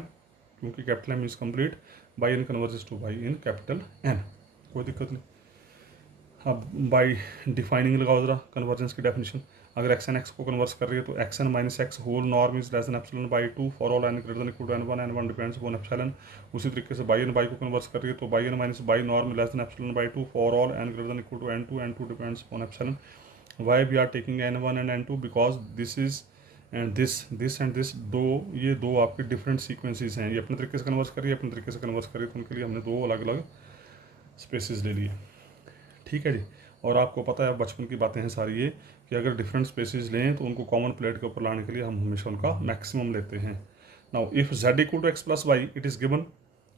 क्योंकि capital M is complete, Y N converges to Y in capital N, कोई दिक्कत नहीं। अब बाई डिफाइनिंग लगाओ जरा कन्वर्जेंस की डेफिनेशन, अगर एक्स एन एक्स को कन्वर्स कर रही है तो x N minus X whole norm is less than epsilon by 2 for all N greater than equal to N one depends upon epsilon. उसी तरीके से बाई को कन्वर्स कर रही है तो by N minus Y norm less than epsilon by 2 for all N greater than equal to N two depends upon epsilon. Why we are taking N1 and N2 because this is and this ये दो आपके different sequences हैं, ये अपने तरीके से converse करिए, अपने तरीके से कन्वर्स करिए, तो उनके लिए हमने दो अलग अलग स्पेसिस ले लिए। ठीक है जी, और आपको पता है बचपन की बातें हैं सारी ये कि अगर डिफरेंट स्पेसिस लें तो उनको कॉमन प्लेट के ऊपर लाने के लिए हम हमेशा उनका मैक्सिमम लेते हैं। Now if z equal to x plus Y it is given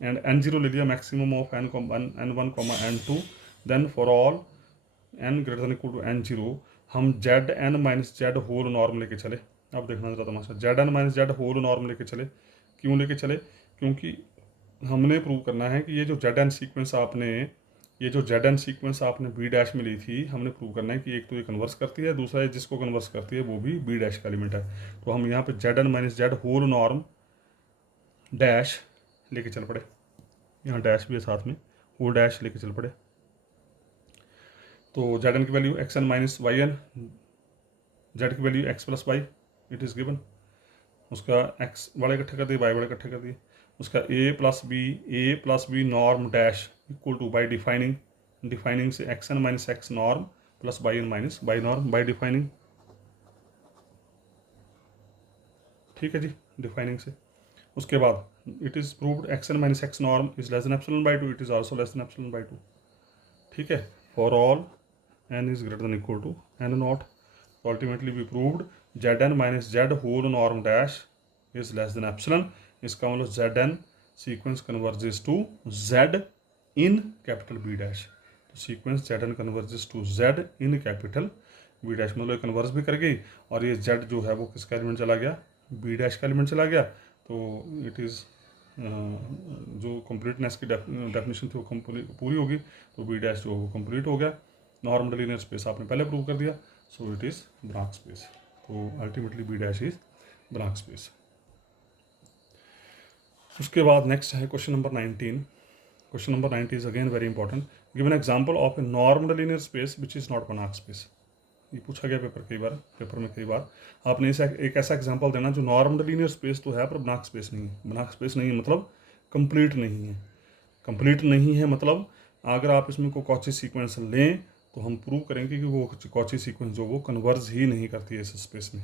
and n0 ले लिया maximum of n1 n2, then for all n greater than equal to n0 हम Zn minus Z whole norm लेके चले। अब देखना जरा तमाशा, Zn minus Z whole norm लेके चले, क्यों लेके चले, क्योंकि हमने प्रूव करना है कि ये जो Zn सीक्वेंस आपने बी डैश में ली थी, हमने प्रूव करना है कि एक तो ये कन्वर्स करती है, दूसरा जिसको कन्वर्स करती है वो भी बी डैश का एलिमेंट है। तो हम यहाँ पे Zn minus Z whole norm dash लेके चल पड़े, यहाँ डैश भी है साथ में, होल डैश लेके चल पड़े। तो Zn की value xn minus y n, z की value x plus Y it is given, उसका x बड़े इकट्ठे कर दिए, y बड़े इकट्ठे कर दिए, उसका a plus B norm dash equal to by defining से xn minus X norm plus by N minus Y norm by defining. ठीक है जी, डिफाइनिंग से उसके बाद it is proved xn minus X norm is less than epsilon by 2, it is also less than epsilon by 2। ठीक है, for all n is greater than equal to n naught. So ultimately we proved Zn minus Z whole norm dash is less than epsilon. इसका मतलब Zn sequence converges to Z in capital B dash. तो sequence Zn converges to Z in capital B dash, मतलब converse भी कर गई और ये Z जो है वो किसका एलिमेंट चला गया, B डैश का एलिमेंट चला गया। तो इट इज़ जो कंप्लीटनेस की डेफिनेशन थी वो पूरी होगी, तो बी डैश जो वो कंप्लीट हो गया। नॉर्मल लीनियर स्पेस आपने पहले प्रूव कर दिया, so it is Banach space. तो ultimately b dash is Banach space. उसके बाद नेक्स्ट है question number 19। Question number 19 is again very important, give an example of a normal linear space which is not Banach space. ये पूछा गया paper में कई बार आपने एक ऐसा एग्जांपल देना जो नॉर्मल लीनियर स्पेस तो है पर ब्रांच स्पेस नहीं है। ब्रांच स्पेस नहीं है मतलब कंप्लीट नहीं है, कंप्लीट नहीं है मतलब अगर आप इसमें को कॉची सीक्वेंस लें तो हम प्रूव करेंगे कि वो कॉची सीक्वेंस जो वो कन्वर्ज ही नहीं करती है इस स्पेस में।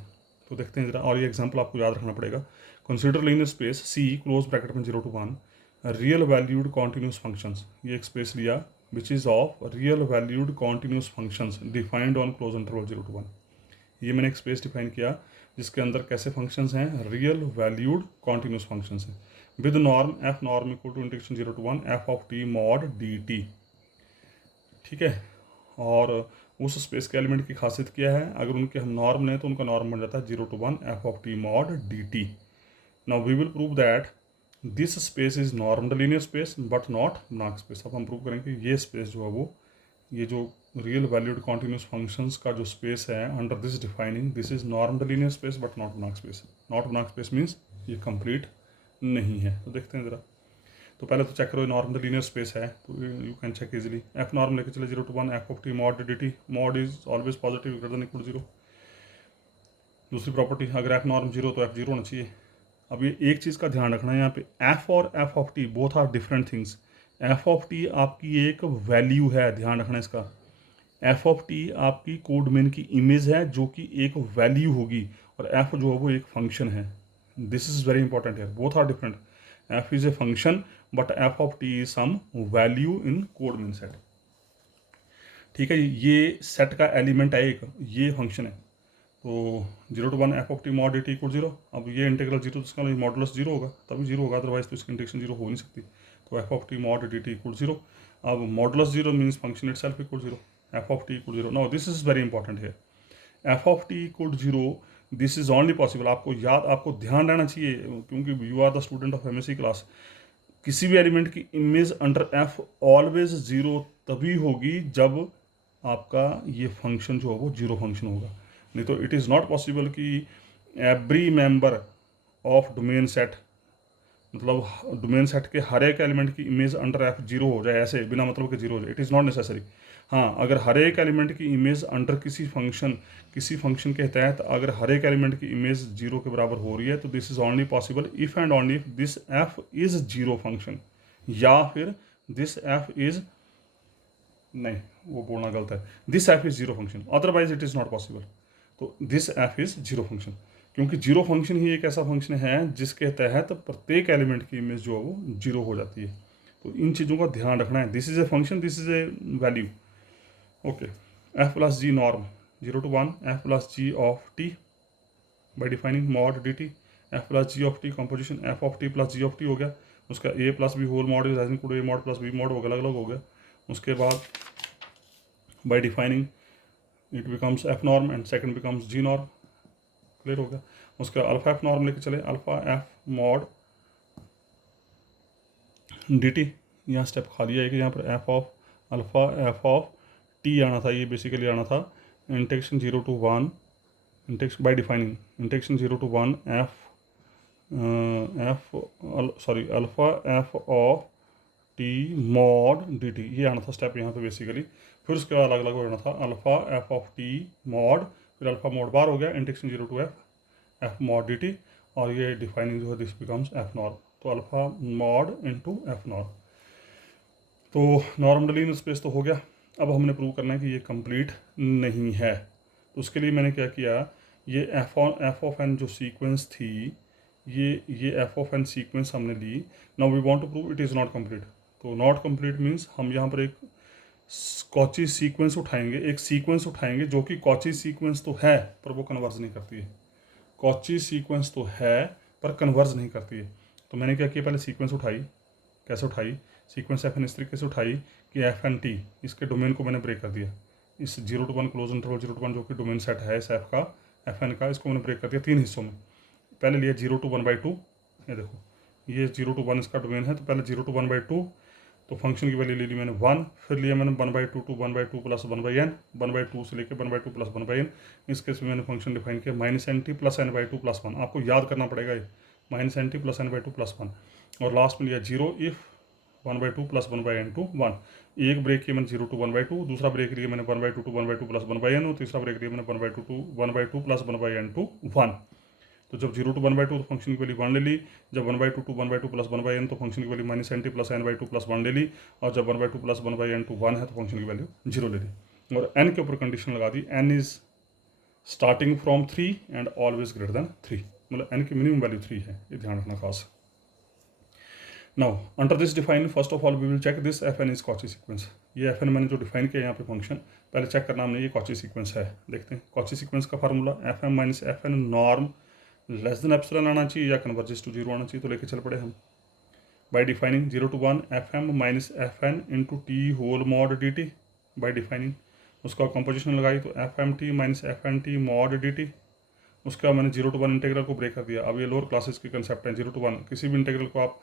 तो देखते हैं जरा, और ये एग्जांपल आपको याद रखना पड़ेगा। कंसीडर लीनियर स्पेस सी क्लोज ब्रैकेट में 0 to 1 real valued continuous functions, ये एक स्पेस लिया which is of real valued continuous functions defined on close interval 0 to 1। ये मैंने एक स्पेस डिफाइन किया जिसके अंदर कैसे फंक्शंस हैं, रियल वैल्यूड कॉन्टिन्यूस फंक्शंस हैं with norm F norm equal to integration 0 to 1 F of T mod D T. ठीक है, और उस स्पेस के एलिमेंट की खासियत क्या है, अगर उनके हम नॉर्म लें तो उनका नॉर्म बन जाता है 0 to 1 F of T mod D T. Now we will prove that this space is norm the linear space but not Banach space. अब हम प्रूव करेंगे ये स्पेस जो है वो, ये जो रियल वैल्यूड कॉन्टिन्यूस फंक्शंस का जो स्पेस है under this defining this is norm the linear space but not Banach space. Not Banach space means ये कंप्लीट नहीं है। तो देखते हैं ज़रा, तो पहले तो चेक करो नॉर्म द लीनियर स्पेस है, तो you can check easily. F norm लेके चले 0 to 1 F of T mod D T, mod is always positive greater than equal 0। दूसरी प्रॉपर्टी, अगर एफ नॉर्म 0 तो एफ 0 होना चाहिए। अब ये एक चीज़ का ध्यान रखना है यहाँ पे, एफ और F of T both are different things. F of T आपकी एक वैल्यू है, ध्यान रखना इसका। एफ ऑफ टी आपकी कोड डोमेन की इमेज है जो कि एक वैल्यू होगी, और एफ जो है वो एक फंक्शन है। दिस इज वेरी इंपॉर्टेंट है, both are different. F is a function but F of T is some value in codomain set. ठीक है, ये सेट का एलिमेंट है एक, ये फंक्शन है। तो 0 to 1 F of T mod D t equal 0। अब ये इंटीग्रल 0 तो इसका मॉडुलस 0 होगा, तभी 0 होगा, अदरवाइज तो इसकी इंटीग्रेशन 0 हो नहीं सकती। तो f of T mod D t equal 0। अब modulus 0 means function itself equal 0, f of t equal 0। Now this is very important है, f of t equal 0 this is only possible. आपको ध्यान रहना चाहिए क्योंकि you are the student of MSc class. किसी भी element की इमेज अंडर एफ ऑलवेज 0 तभी होगी जब आपका ये फंक्शन जो है वो 0 फंक्शन होगा। नहीं तो इट इज़ नॉट पॉसिबल कि every member of domain set, मतलब डोमेन सेट के हर एक एलिमेंट की इमेज अंडर एफ 0 हो जाए, ऐसे बिना मतलब के 0 हो जाए। It is not necessary. हाँ, अगर हर एक एलिमेंट की इमेज अंडर किसी फंक्शन के तहत अगर हर एक एलिमेंट की इमेज 0 के बराबर हो रही है तो this is only possible if and only if this F is 0 function, या फिर दिस एफ इज, नहीं वो बोलना गलत है, this F is 0 function, otherwise it is not possible. तो दिस एफ इज 0 फंक्शन, क्योंकि 0 फंक्शन ही एक ऐसा फंक्शन है जिसके तहत प्रत्येक एलिमेंट की इमेज जो है वो 0 हो जाती है। तो इन चीज़ों का ध्यान रखना है, this is a function, this is a value. Okay, f plus g norm 0 to 1 f plus g of t by defining mod D t, f plus g of t composition f of t plus g of t हो गया, उसका a plus b whole mod is equal to a mod plus b mod अलग अलग हो गया। उसके बाद by defining it becomes F norm and second becomes g norm, clear हो गया। उसका अल्फा एफ नॉर्म लेके चले, alpha f mod D t, यहाँ स्टेप खाली है कि यहाँ पर f of alpha f of t आना था, ये बेसिकली आना था integration 0 to 1 integration by defining integration 0 to 1 alpha f of T mod D t, ये आना था स्टेप यहाँ पे बेसिकली। फिर उसके बाद अलग अलग हो जाना था alpha f of T mod, फिर अल्फा मॉड बार हो गया इंटेक्शन 0 to F mod D T, और ये डिफाइनिंग जो है दिस बिकम्स एफ नॉर्म। तो alpha mod into F norm. तो नॉर्मल लीनियर स्पेस तो हो गया। अब हमने प्रूव करना है कि ये कंप्लीट नहीं है। तो उसके लिए मैंने क्या किया, ये एफ ऑफ एन जो सीक्वेंस थी, ये एफ ऑफ एन सीक्वेंस हमने ली। Now we want to prove it is not complete. तो नॉट कंप्लीट मीन्स हम यहाँ पर एक कॉची सीक्वेंस उठाएंगे, एक सीक्वेंस उठाएंगे जो कि कॉची सीक्वेंस तो है पर वो कन्वर्ज नहीं करती है। कॉची सीक्वेंस तो है पर कन्वर्ज नहीं करती है। तो मैंने क्या किया, पहले सीक्वेंस उठाई। कैसे उठाई, सीक्वेंस एफ एन इस तरीके से उठाई कि एफ एन टी, इसके डोमेन को मैंने ब्रेक कर दिया। इस 0 to 1 क्लोज इंटरवल 0 to 1 जो कि डोमेन सेट है इस एफ का, एफ एन का, इसको मैंने ब्रेक कर दिया 3 हिस्सों में। पहले लिया 0 to 1/2, ये देखो ये 0 to 1 इसका डोमेन है, तो पहले 0 to 1/2 तो फंक्शन की वैल्यू ले ली मैंने 1, फिर लिया मैंने 1/2 to 1/2 प्लस 1/n, 1/2 से लेकर 1/2 प्लस 1/n। इस केस में मैंने फंक्शन डिफाइन किया -nt प्लस n/2 प्लस 1। आपको याद करना पड़ेगा ये -nt प्लस n/2 प्लस 1। और लास्ट में लिया 0 इफ 1/2 प्लस 1/n टू 1। एक ब्रेक किया मैंने 0 to 1/2, दूसरा ब्रेक लिया मैंने 1/2 to 1/2 प्लस 1/n, और तीसरा ब्रेक लिया मैंने 1/2 to 1/2 प्लस 1/n टू 1। तो जब 0 to 1/2 तो फंक्शन की वैल्यू 1 ले ली, जब 1/2 to 1/2 प्लस 1/n तो फंक्शन की value -nt plus n/2 plus 1 ले ली, और जब 1/2 प्लस 1/n to 1 है तो फंक्शन की वैल्यू 0 ले ली। और n के ऊपर कंडीशन लगा दी, n is starting from 3 and always greater than 3, मतलब n की मिनिमम वैल्यू 3 है, ये ध्यान रखना खास। Now under this define first of all we will check this fn is Cauchy sequence. ये fn मैंने जो डिफाइन किया यहाँ पे फंक्शन, पहले चेक करना हमने ये कॉची सीक्वेंस है। देखते हैं कॉची सीक्वेंस का formula fm minus fn norm less than epsilon आना चाहिए या कन्वर्जेस टू 0 आना चाहिए, तो लेके चल पड़े हम। By defining 0 to 1 fm minus fn into T whole mod dt, by defining उसका कंपोजिशन लगाई तो fmt minus fnt mod dt। उसके बाद मैंने 0 to 1 इंटीग्रल को ब्रेक कर दिया। अब ये लोअर क्लासेस के कंसेप्ट हैं। 0 to 1 किसी भी इंटीग्रल को आप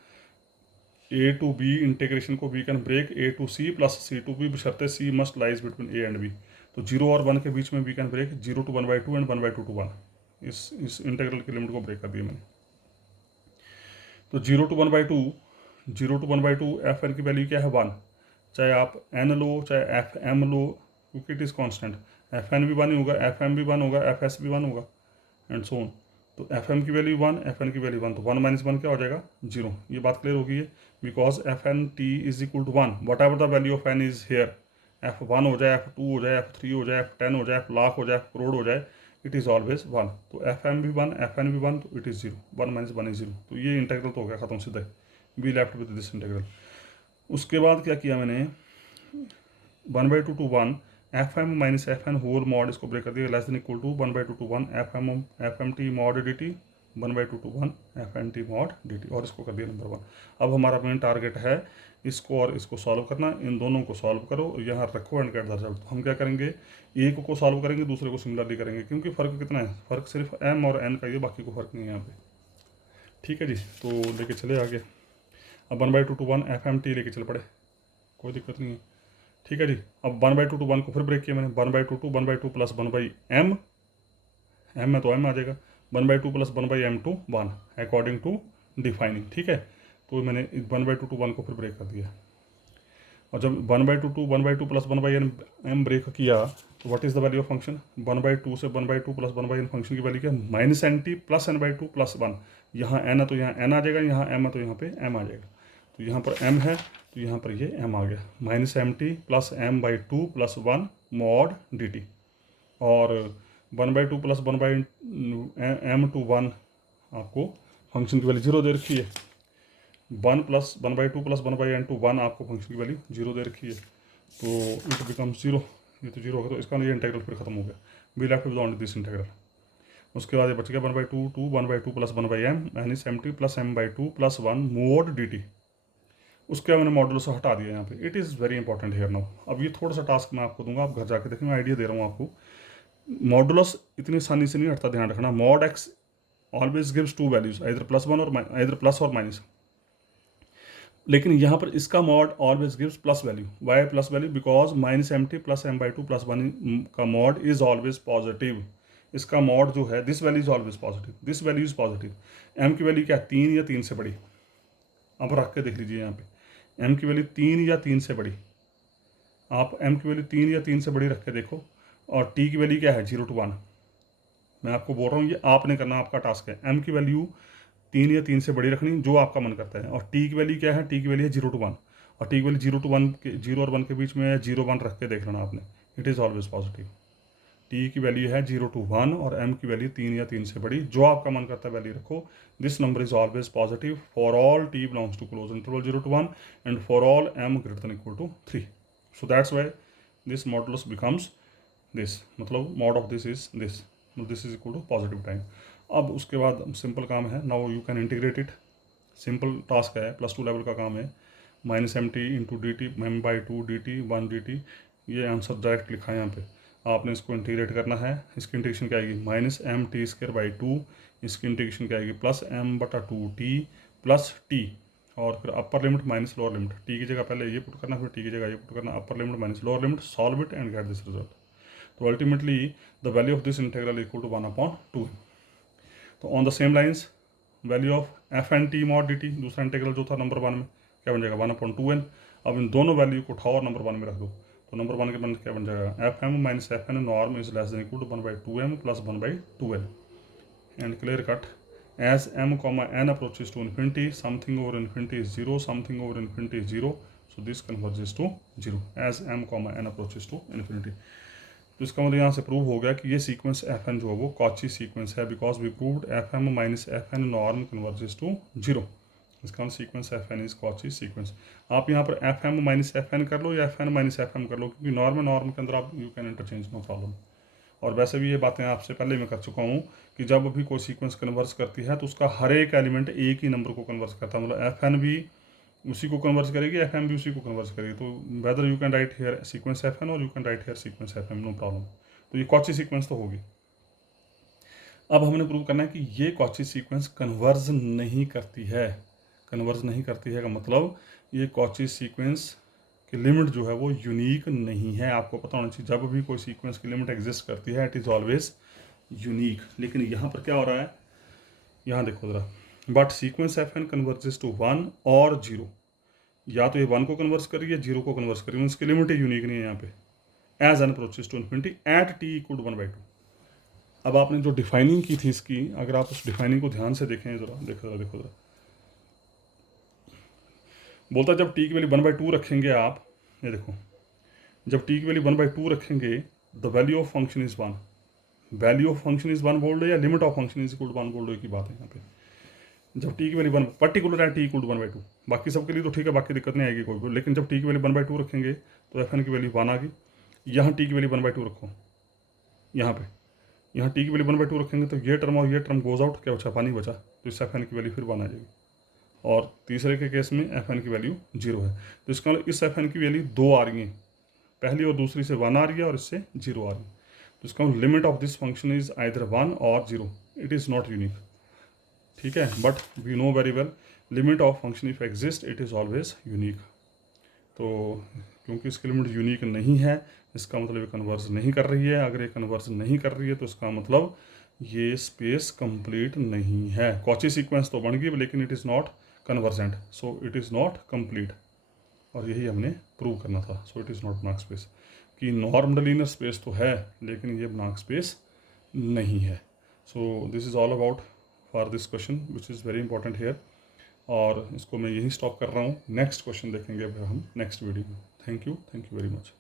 a to b इंटीग्रेशन को we can break a to c plus c to b बशर्ते c must lies between a and b। तो 0 और 1 के बीच में we can break 0 to 1/2 and 1/2 to 1। इस इंटीग्रल की लिमिट को ब्रेक कर दिया मैंने। तो 0 to 1/2 एफ एन की वैल्यू क्या है 1, चाहे आप n लो चाहे एफ एम लो, क्योंकि it is constant. F N भी 1 ही होगा, एफ एम भी 1 होगा, एफ एस भी 1 होगा एंड सो ऑन। तो एफ एम की वैल्यू 1, एफ एन की वैल्यू 1, तो 1 माइनस 1 क्या हो जाएगा 0। ये बात क्लियर होगी है, because F N T is equal to 1 whatever the value of N is here. f1 हो जाए, f2 हो जाए, f3 हो जाए, f10 हो जाए, f लाख हो जाए, f करोड़ हो जाए, इट इज़ ऑलवेज 1। तो एफ एम भी 1, एफ एन भी 1, तो इट इज़ 0। 1 minus 1 is 0। तो ये इंटीग्रल तो हो गया खत्म सीधे, we left with this integral. उसके बाद क्या किया मैंने, 1/2 to 1 F M minus F N whole mod, इसको ब्रेक कर दिया, less than equal to 1/2 to 1 F M T mod D T 1/2 to 1 F N T mod D T, और इसको कर दिया नंबर 1। अब हमारा मेन टारगेट है इसको और इसको सॉल्व करना। इन दोनों को सॉल्व करो, यहाँ रखो एंड गेट द रिजल्ट। तो हम क्या करेंगे, एक को सॉल्व करेंगे, दूसरे को सिमिलरली करेंगे, क्योंकि फ़र्क कितना है, फ़र्क सिर्फ m और n का ही है, बाकी को फ़र्क नहीं है यहाँ पे। ठीक है जी, तो लेके चले आगे। अब 1/2 to 1 एफ एम टी लेके चल पड़े, कोई दिक्कत नहीं है। ठीक है जी, अब 1/2 to 1 को फिर ब्रेक किया मैंने, 1/2 to 1/2 प्लस 1/m, m में तो m आ जाएगा, 1/2 plus 1/m to 1 according to defining. ठीक है, तो मैंने 1/2 to 1 को फिर ब्रेक कर दिया। और जब 1/2 to 1/2 प्लस 1/m ब्रेक किया तो what is the value of function, 1/2 से 1/2 प्लस 1/n फंक्शन की वैल्यू क्या है -nt प्लस n/2 प्लस 1। यहाँ n है तो यहाँ n आ जाएगा, यहाँ m है तो यहाँ पे m आ जाएगा। तो यहाँ पर m है तो यहाँ पर ये m आ गया, -mt plus m/2 plus 1 mod dt। और 1/2 प्लस 1/m to 1 आपको फंक्शन की वैल्यू 0 दे रखी है, 1 प्लस 1/2 प्लस 1/n to 1 आपको फंक्शन की वैल्यू 0 दे रखी है, तो इट बिकम 0। ये तो 0 होगा, तो इसका ये इंटीग्रल फिर खत्म हो गया, we left with only this integral. उसके बाद ये बच गया 1/2 to 1/2 plus 1/m minus mt plus m/2 plus 1 mod dt। उसके बाद मैंने मॉडुलस हटा दिया यहाँ पे। It is very important here now. अब ये थोड़ा सा टास्क मैं आपको दूंगा, आप घर जाके देखें, मैं आइडिया दे रहा हूँ आपको। मॉडुलस इतनी आसानी से नहीं हटता, ध्यान रखना। Mod x always gives 2 values, either plus और माइनस, लेकिन यहाँ पर इसका mod always gives plus value. Why plus value, because -mt plus m/2 plus 1 का मॉड इज ऑलवेज पॉजिटिव। इसका मॉड जो है, this value is always positive, this value is positive. m की वैल्यू क्या, 3 या 3 से बड़ी। अब रख के देख लीजिए यहाँ पे, m की वैल्यू 3 या 3 से बड़ी, आप m की वैल्यू 3 या 3 से बड़ी रख के देखो। और t की वैल्यू क्या है 0 to 1। मैं आपको बोल रहा हूँ, ये आपने करना, आपका टास्क है। m की वैल्यू 3 या 3 से बड़ी रखनी, जो आपका मन करता है। और t की वैल्यू क्या है, t की वैल्यू है 0 to 1, और t की वैल्यू 0 to 1 के 0 और 1 के बीच में 0 1 रख के देख लेना आपने, it is always positive. t की वैल्यू है 0 to 1 और m की वैल्यू 3 या 3 से बड़ी, जो आपका मन करता है वैल्यू रखो। This number is always positive for all t belongs to close interval 0 to 1 and for all m greater than equal to 3। So that's why this modulus becomes this, मतलब mod of this is this, this is equal to positive time. अब उसके बाद simple काम है, now you can integrate it. Simple task है, +2 level का काम है। -mt into d T m/2 dt 1 dt, ये आंसर डायरेक्ट लिखा है यहाँ पे। आपने इसको इंटीग्रेट करना है। इसकी इंटीग्रेशन क्या आएगी, -mt²/2। इसकी इंटीग्रेशन क्या आएगी, +m/2t प्लस t, और फिर अपर limit minus lower limit. T की जगह पहले ये पुट करना, फिर टी की जगह ये पुट करना, upper limit minus lower limit, solve it and get this result. तो ultimately the value of this integral equal to 1/2। तो on the same lines value of f N T mod D t, दूसरा integral जो था number 1 में, क्या बन जाएगा 1/2n। अब इन दोनों वैल्यू को उठाओ और नंबर 1 में रख दो, तो नंबर 1 के बन क्या बन जाएगा, F M minus F N norm is less than equal to 1/2m plus 1/2n। and clear cut. As m comma n approaches to infinity, something over infinity is 0, something over infinity is 0, so this converges to 0 as m comma n approaches to infinity. तो इसका मतलब यहाँ से prove हो गया कि ये sequence F N जो है वो कॉची सीक्वेंस है, because we proved F M minus F N norm converges to 0. इसका sequence F N is Cauchy sequence. आप यहाँ पर F M minus F N कर लो या F N minus F M कर लो, क्योंकि नॉर्म के अंदर आप you can interchange, no problem. और वैसे भी ये बातें आपसे पहले मैं कर चुका हूँ कि जब भी कोई सीक्वेंस कन्वर्स करती है तो उसका हर एक एलिमेंट एक ही नंबर को कन्वर्स करता है. मतलब एफ एन भी उसी को कन्वर्स करेगी, एफ एम भी उसी को कन्वर्स करेगी. तो whether you can write here sequence F n और you can write here sequence f m, no problem. तो ये कॉची सीक्वेंस तो होगी. अब हमने प्रूव करना है कि ये कॉची सीक्वेंस कन्वर्ज नहीं करती है. कन्वर्ज नहीं करती है का मतलब ये कॉची सीक्वेंस की लिमिट जो है वो यूनिक नहीं है. आपको पता होना चाहिए जब भी कोई सीक्वेंस की लिमिट एग्जिस्ट करती है इट इज़ ऑलवेज यूनिक. लेकिन यहाँ पर क्या हो रहा है, यहाँ देखो ज़रा, but sequence F N converges to 1 और 0. या तो ये 1 को कन्वर्स करिए या 0 को कन्वर्स करिए, इसकी लिमिट यूनिक नहीं है यहाँ पे. As N approaches to infinity at T equal to 1/2. अब आपने जो डिफाइनिंग की थी इसकी, अगर आप उस डिफाइनिंग को ध्यान से देखें ज़रा, देखो ज़रा, बोलता जब टी की वैल्यू 1/2 रखेंगे आप, ये देखो, जब टी की वैल्यू 1/2 रखेंगे the value of function is 1. Value of function is 1 बोल रहे या limit of function is equal to 1 बोल रहे की बात है यहाँ पे. जब टी की वैल्यू 1 पर्टिकुलर है टी इक्वल टू 1/2, बाकी सबके लिए तो ठीक है, बाकी दिक्कत नहीं आएगी कोई भी. लेकिन जब टी की वैल्यू 1/2 रखेंगे तो एफ एन की वैल्यू 1 आ गई. यहाँ टी की वैल्यू 1/2 रखो, यहाँ पे यहाँ टी की वैल्यू 1/2 रखेंगे तो ये टर्म और ये टर्म गोज आउट, क्या बचा, पानी बचा. तो इस एफ एन की वैल्यू फिर 1 आ जाएगी. और तीसरे के केस में एफ एन की वैल्यू 0 है. तो इसका मतलब इस एफ एन की वैल्यू 2 आ रही है, पहली और दूसरी से 1 आ रही है और इससे 0 आ रही है. तो इसका limit of this function is either 1 और 0. इट इज़ नॉट यूनिक, ठीक है. But we know very well limit of function if exist it is always unique. तो क्योंकि इसकी लिमिट यूनिक नहीं है, इसका मतलब ये कन्वर्स नहीं कर रही है. अगर ये कन्वर्स नहीं कर रही है तो इसका मतलब ये स्पेस कंप्लीट नहीं है. कॉची सीक्वेंस तो बन गई लेकिन it is not convergent, so it is not complete. और यही हमने प्रूव करना था. So it is not Banach space. कि नॉर्मल लीनियर स्पेस तो है लेकिन ये बनाक स्पेस नहीं है. So this is all about for this question which is very important here. और इसको मैं यहीं स्टॉप कर रहा हूँ. नेक्स्ट क्वेश्चन देखेंगे हम नेक्स्ट वीडियो में. Thank you very much.